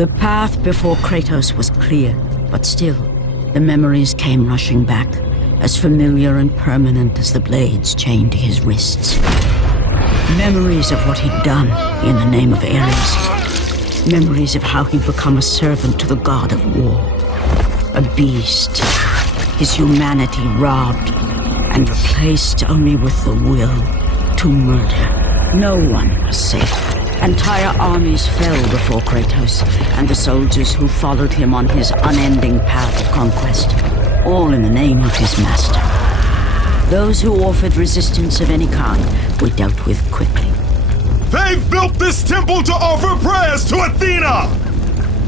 The path before Kratos was clear, but still, the memories came rushing back, as familiar and permanent as the blades chained to his wrists. Memories of what he'd done in the name of Ares. Memories of how he'd become a servant to the god of war. A beast, his humanity robbed and replaced only with the will to murder. No one was safe. Entire armies fell before Kratos and the soldiers who followed him on his unending path of conquest, all in the name of his master. Those who offered resistance of any kind were dealt with quickly. They've built this temple to offer prayers to Athena!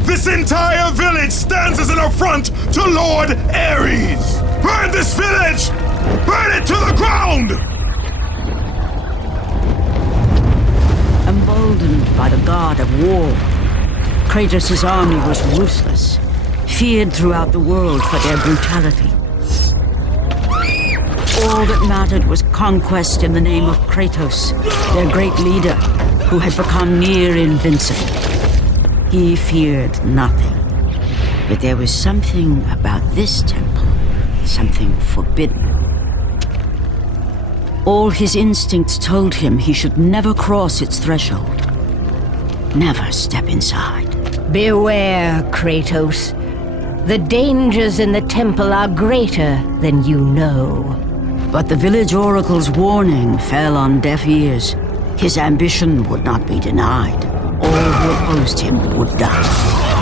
This entire village stands as an affront to Lord Ares! Burn this village! Burn it to the ground! Emboldened by the god of war, Kratos' army was ruthless, feared throughout the world for their brutality. All that mattered was conquest in the name of Kratos, their great leader, who had become near invincible. He feared nothing. But there was something about this temple, something forbidden. All his instincts told him he should never cross its threshold. Never step inside. Beware, Kratos. The dangers in the temple are greater than you know. But the village oracle's warning fell on deaf ears. His ambition would not be denied. All who opposed him would die.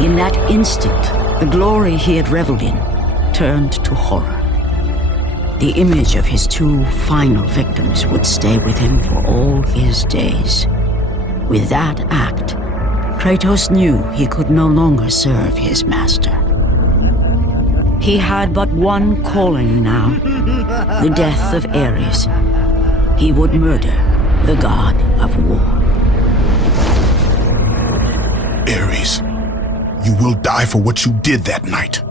In that instant, the glory he had reveled in turned to horror. The image of his two final victims would stay with him for all his days. With that act, Kratos knew he could no longer serve his master. He had but one calling now, the death of Ares. He would murder the god of war. Ares, you will die for what you did that night.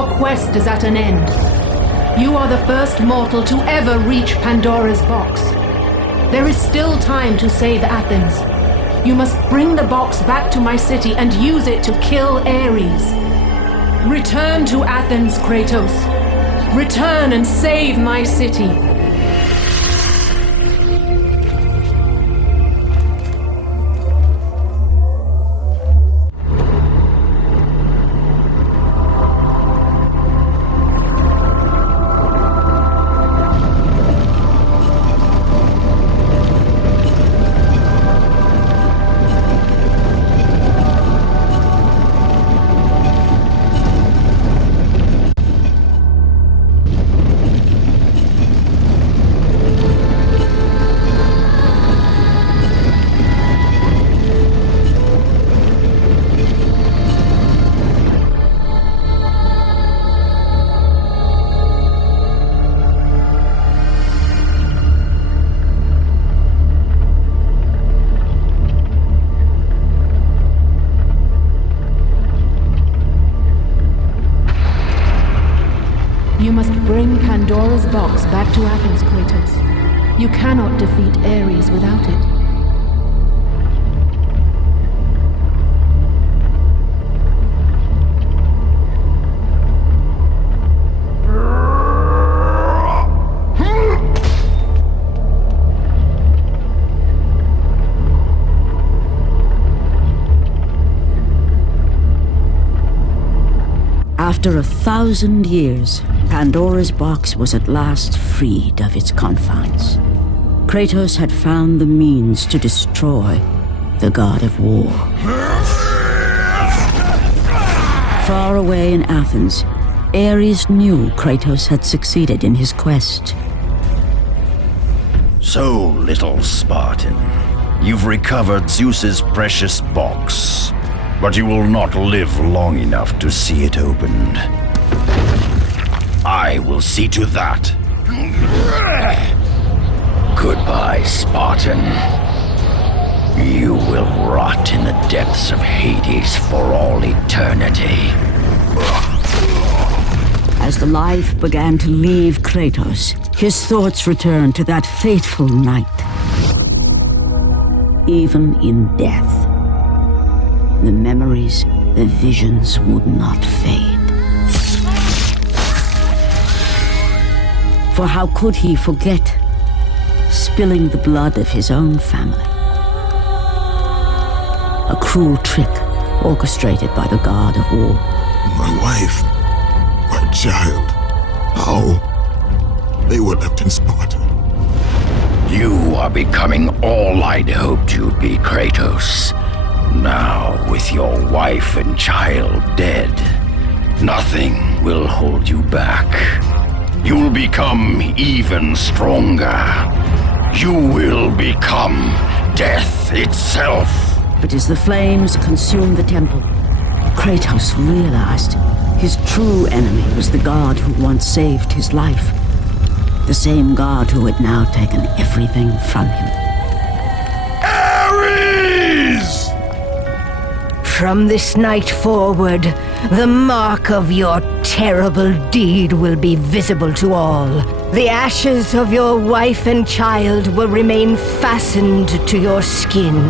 Your quest is at an end. You are the first mortal to ever reach Pandora's box. There is still time to save Athens. You must bring the box back to my city and use it to kill Ares. Return to Athens, Kratos. Return and save my city. You must bring Pandora's box back to Athens, Kratos. You cannot defeat Ares without it. After 1,000 years, Pandora's box was at last freed of its confines. Kratos had found the means to destroy the god of war. Far away in Athens, Ares knew Kratos had succeeded in his quest. So, little Spartan, you've recovered Zeus's precious box, but you will not live long enough to see it opened. I will see to that. Goodbye, Spartan. You will rot in the depths of Hades for all eternity. As the life began to leave Kratos, his thoughts returned to that fateful night. Even in death, the memories, the visions would not fade. For how could he forget spilling the blood of his own family? A cruel trick orchestrated by the god of war. My wife, my child, how? They were left in Sparta. You are becoming all I'd hoped you'd be, Kratos. Now, with your wife and child dead, nothing will hold you back. You'll become even stronger. You will become death itself. But as the flames consumed the temple, Kratos realized his true enemy was the god who once saved his life. The same god who had now taken everything from him. Ares! From this night forward, the mark of your terrible deed will be visible to all. The ashes of your wife and child will remain fastened to your skin,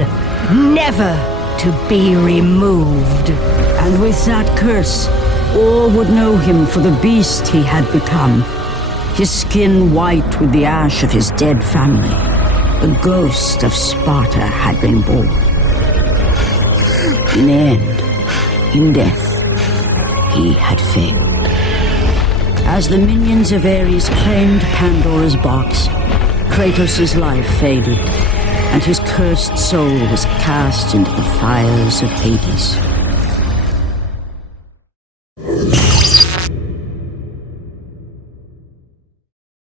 never to be removed. And with that curse, all would know him for the beast he had become. His skin white with the ash of his dead family. The ghost of Sparta had been born. In end, in death, he had failed. As the minions of Ares claimed Pandora's box, Kratos' life faded, and his cursed soul was cast into the fires of Hades.